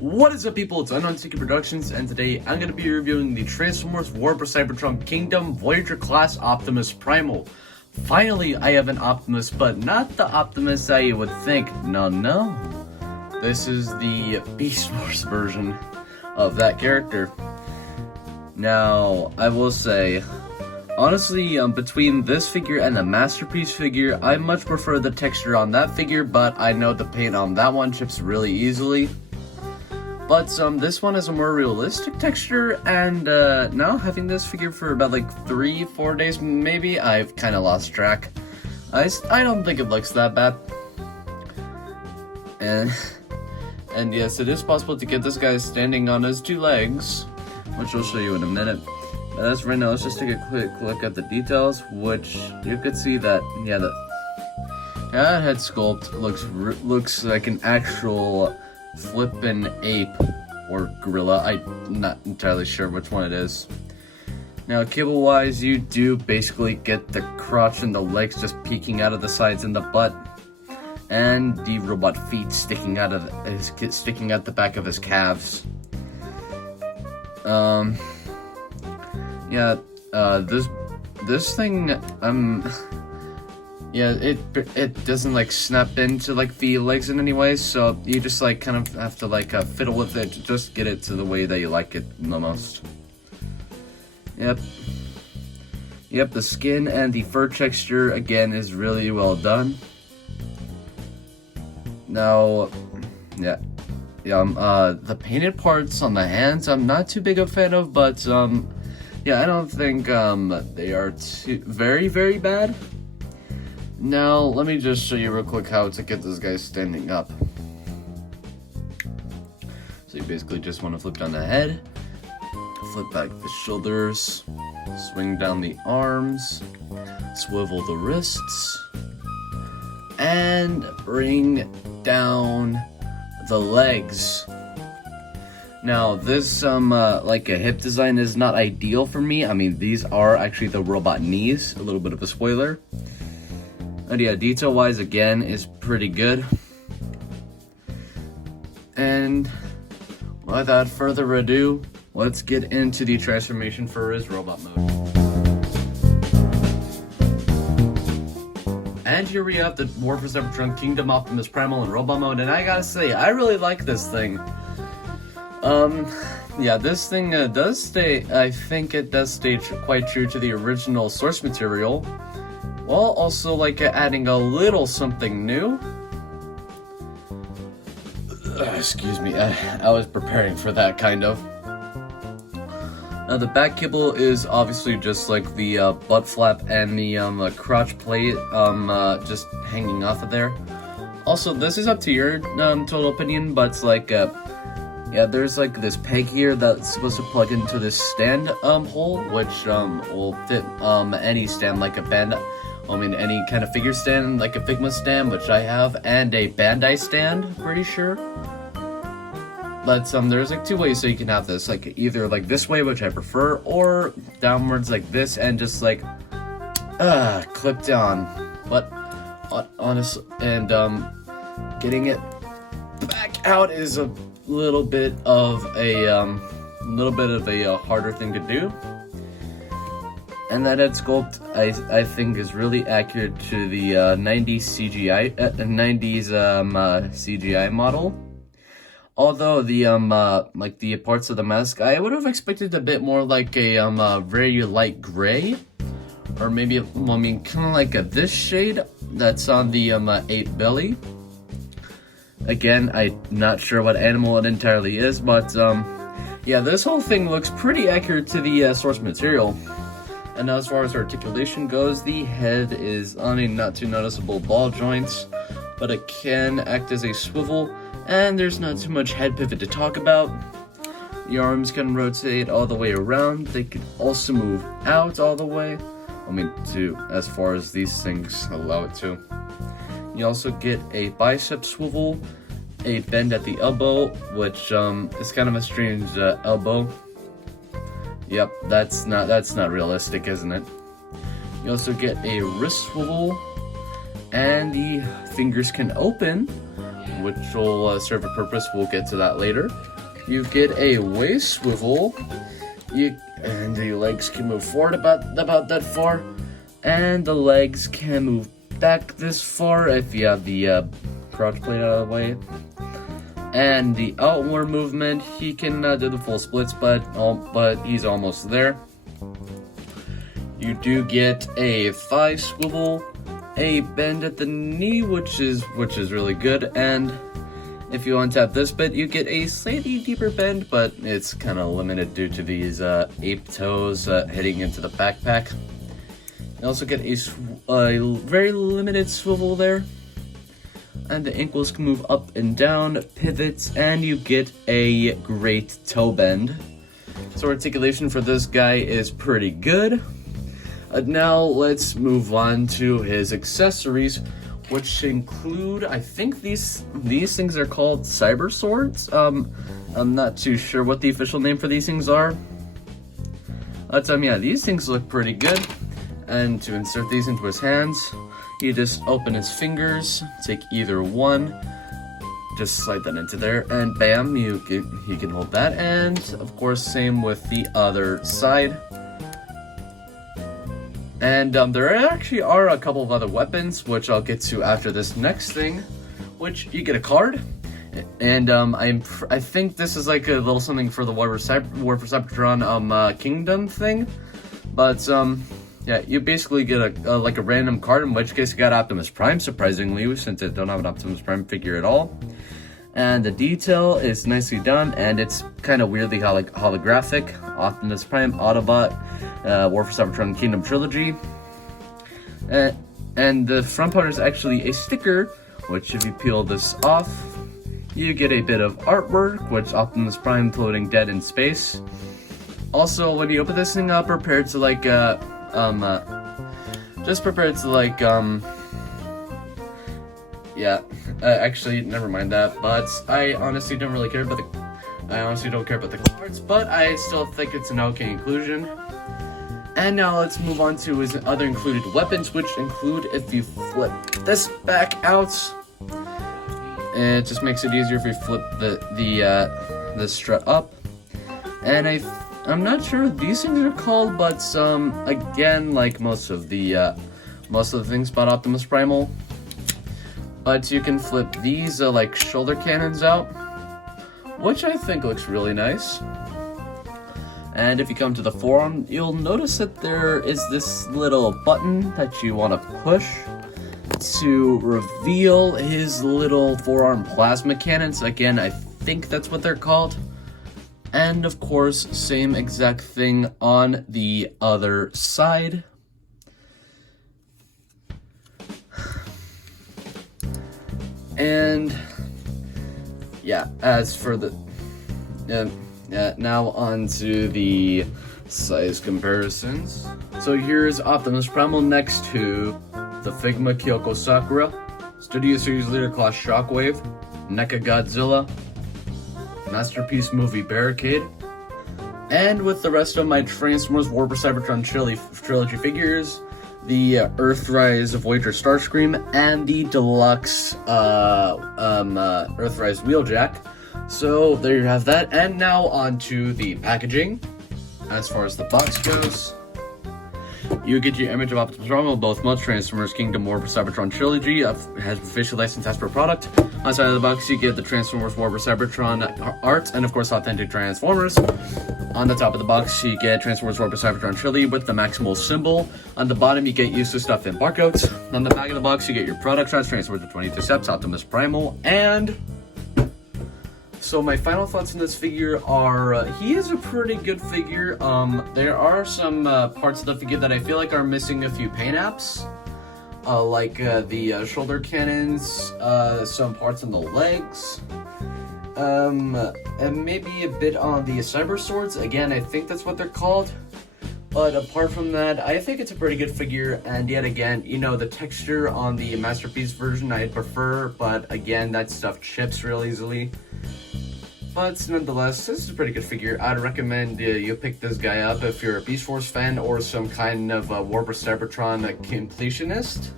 What is up, people? It's Unknown Tiki Productions, and today I'm going to be reviewing the Transformers War for Cybertron Kindgom Voyager class Optimus Primal. Finally, I have an Optimus, but not the Optimus that you would think. No. This is the Beast Wars version of that character. Now, I will say, honestly, between this figure and the Masterpiece figure, I much prefer the texture on that figure, but I know the paint on that one chips really easily. But this one has a more realistic texture, and now having this figure for about like 3-4 days maybe, I've kind of lost track. I don't think it looks that bad. And yes, it is possible to get this guy standing on his two legs, which I'll show you in a minute. But as right now, let's just take a quick look at the details, which you could see that, that head sculpt looks like an actual flippin' ape or gorilla. I'm not entirely sure which one it is. Now, cable wise, you do basically get the crotch and the legs just peeking out of the sides and the butt, and the robot feet sticking out the back of his calves. This thing, it doesn't like snap into like the legs in any way, so you just like kind of have to like fiddle with it to just get it to the way that you like it the most. Yep, the skin and the fur texture again is really well done. Now, the painted parts on the hands I'm not too big a fan of, but I don't think they are too very bad. Now, let me just show you real quick how to get this guy standing up. So you basically just want to flip down the head, flip back the shoulders, swing down the arms, swivel the wrists, and bring down the legs. Now, this like a hip design is not ideal for me. I mean, these are actually the robot knees, a little bit of a spoiler. And yeah, detail-wise, again, is pretty good. And without further ado, let's get into the transformation for his robot mode. And here we have the War for Cybertron Kindgom Optimus Primal in robot mode, and I gotta say, I really like this thing. This thing does stay, I think it does stay quite true to the original source material, while also like adding a little something new. Excuse me, I was preparing for that kind of. Now the back kibble is obviously just like the butt flap and the crotch plate just hanging off of there. Also, this is up to your total opinion, but it's like there's like this peg here that's supposed to plug into this stand hole, which will fit any stand, like any kind of figure stand, like a Figma stand, which I have, and a Bandai stand, pretty sure. But there's like two ways so you can have this, like either like this way, which I prefer, or downwards like this and just like clipped on. But honestly, and getting it back out is a little bit of a harder thing to do. And that head sculpt, I think, is really accurate to the 90s CGI model. Although the like the parts of the mask, I would have expected a bit more like a very light gray, or maybe kind of like this shade that's on the 8 belly. Again, I'm not sure what animal it entirely is, but this whole thing looks pretty accurate to the source material. And now, as far as articulation goes, the head is on a not too noticeable ball joint, but it can act as a swivel, and there's not too much head pivot to talk about. The arms can rotate all the way around. They can also move out all the way. As far as these things allow it to. You also get a bicep swivel, a bend at the elbow, which is kind of a strange elbow. Yep, that's not realistic, isn't it? You also get a wrist swivel, and the fingers can open, which will serve a purpose. We'll get to that later. You get a waist swivel, and the legs can move forward about that far, and the legs can move back this far if you have the crotch plate out of the way. And the outward movement, he can do the full splits, but he's almost there. You do get a thigh swivel, a bend at the knee, which is really good, and if you untap this bit, you get a slightly deeper bend, but it's kind of limited due to these ape toes heading into the backpack. You also get a very limited swivel there, and the ankles can move up and down, pivots, and you get a great toe bend. So articulation for this guy is pretty good. Now let's move on to his accessories, which include, I think these things are called cyber swords. I'm not too sure what the official name for these things are. Yeah, these things look pretty good. And to insert these into his hands, you just open his fingers, take either one, just slide that into there, and bam, he can hold that. And of course, same with the other side. And there actually are a couple of other weapons, which I'll get to after this next thing, which you get a card. And I think this is like a little something for the War for Cybertron Kindgom thing. But yeah, you basically get like a random card, in which case you got Optimus Prime, surprisingly, since I don't have an Optimus Prime figure at all. And the detail is nicely done, and it's kind of weirdly holographic. Optimus Prime, Autobot, War for Cybertron Kingdom Trilogy. And the front part is actually a sticker, which if you peel this off, you get a bit of artwork, which Optimus Prime floating dead in space. Also, when you open this thing up, actually, never mind that, but I honestly don't really care about the cards, but I still think it's an okay inclusion. And now let's move on to his other included weapons, which include, if you flip this back out, it just makes it easier if you flip the strut up. And I'm not sure what these things are called, but again, like most of the things about Optimus Primal, but you can flip these like shoulder cannons out, which I think looks really nice. And if you come to the forearm, you'll notice that there is this little button that you want to push to reveal his little forearm plasma cannons. Again, I think that's what they're called. And of course, same exact thing on the other side. And yeah, as for the now on to the size comparisons. So here's Optimus Primal next to the Figma Kyoko Sakura, Studio Series Leader Class Shockwave, NECA Godzilla, Masterpiece Movie Barricade, and with the rest of my Transformers War for Cybertron trilogy figures, the Earthrise Voyager Starscream, and the deluxe Earthrise Wheeljack. So there you have that, and now on to the packaging. As far as the box goes, you get your image of Optimus Primal, both modes, Transformers Kingdom War for Cybertron Trilogy, has official license as per product. On the side of the box, you get the Transformers War for Cybertron art, and of course, authentic Transformers. On the top of the box, you get Transformers War for Cybertron Trilogy with the Maximal symbol. On the bottom, you get useless stuff and barcodes. On the back of the box, you get your product shots, Transformers with 22 steps, Optimus Primal, and... So my final thoughts on this figure are, he is a pretty good figure. There are some parts of the figure that I feel like are missing a few paint apps. Like the shoulder cannons, some parts on the legs, and maybe a bit on the cyber swords. Again, I think that's what they're called. But apart from that, I think it's a pretty good figure, and yet again, you know, the texture on the Masterpiece version I prefer, but again, that stuff chips real easily. But nonetheless, this is a pretty good figure. I'd recommend you pick this guy up if you're a Beast Force fan or some kind of War for Cybertron completionist,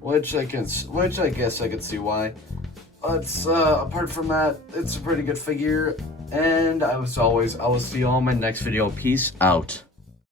which I guess I could see why. But apart from that, it's a pretty good figure. And I will see you all in my next video. Peace out.